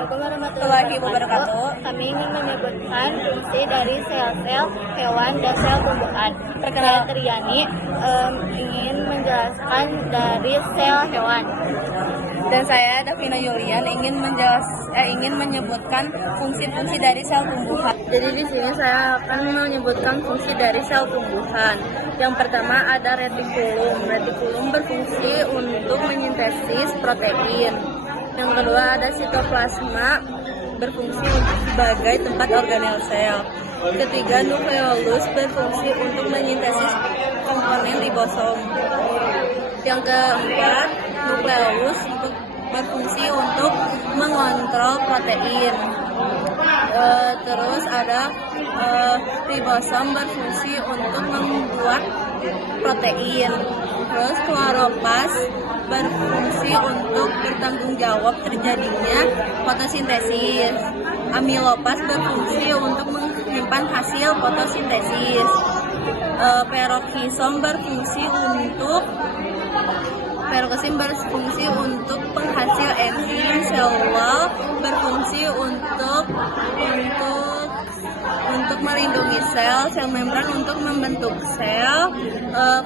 Assalamualaikum warahmatullahi wabarakatuh. Kami ingin menyebutkan fungsi dari sel-sel hewan dan sel tumbuhan. Saya Triani ingin menjelaskan dari sel hewan. Dan saya Davina Yulian ingin menyebutkan fungsi-fungsi dari sel tumbuhan. Jadi di sini saya akan menyebutkan fungsi dari sel tumbuhan. Yang pertama ada retikulum. Retikulum berfungsi untuk menyintesis protein. Yang kedua ada sitoplasma, berfungsi sebagai tempat organel sel. Ketiga, nukleolus berfungsi untuk menyintesis komponen ribosom. Yang keempat, nukleolus berfungsi untuk mengontrol protein. Terus ada ribosom berfungsi untuk membuat protein. Terus kloroplast berfungsi untuk bertanggung jawab terjadinya fotosintesis. Amiloplas berfungsi untuk menyimpan hasil fotosintesis. Peroksisom berfungsi untuk penghasil enzim. Sel wall berfungsi untuk melindungi sel membran untuk membentuk sel,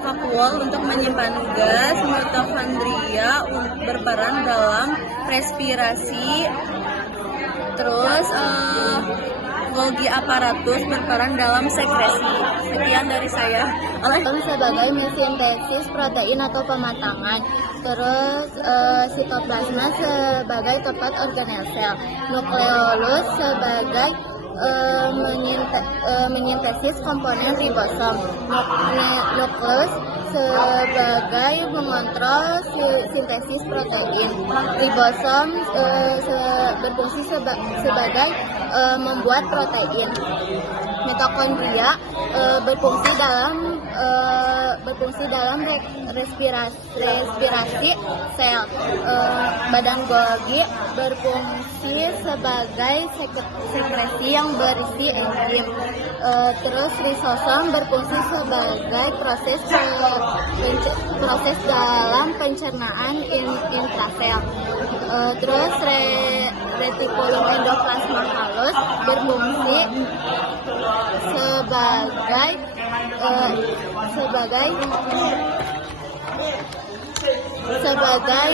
vakuol untuk menyimpan gas, mitokondria berperan dalam respirasi, terus Golgi aparatus berperan dalam sekresi. Sekian dari saya. Sebagai mesintesis protein atau pematangan. Terus sitoplasma sebagai tempat organel sel. Nukleolus sebagai menyintesis komponen ribosom. Nukleus sebagai mengontrol sintesis protein. Ribosom berfungsi sebagai membuat protein. Mitokondria berfungsi dalam respirasi sel. Badan Golgi berfungsi sebagai sekresi yang berisi enzim. Terus ribosom berfungsi sebagai proses dalam pencernaan intrasel. Terus retikulum endoplasma halus berfungsi sebagai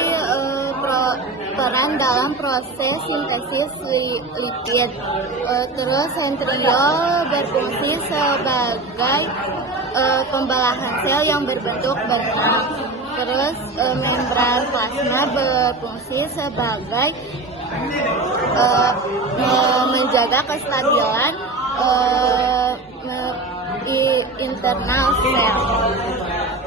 peran dalam proses sintesis lipid. Terus sentriol berfungsi sebagai pembelahan sel yang berbentuk benang. Terus membran plasma berfungsi sebagai menjaga kestabilan internal sel.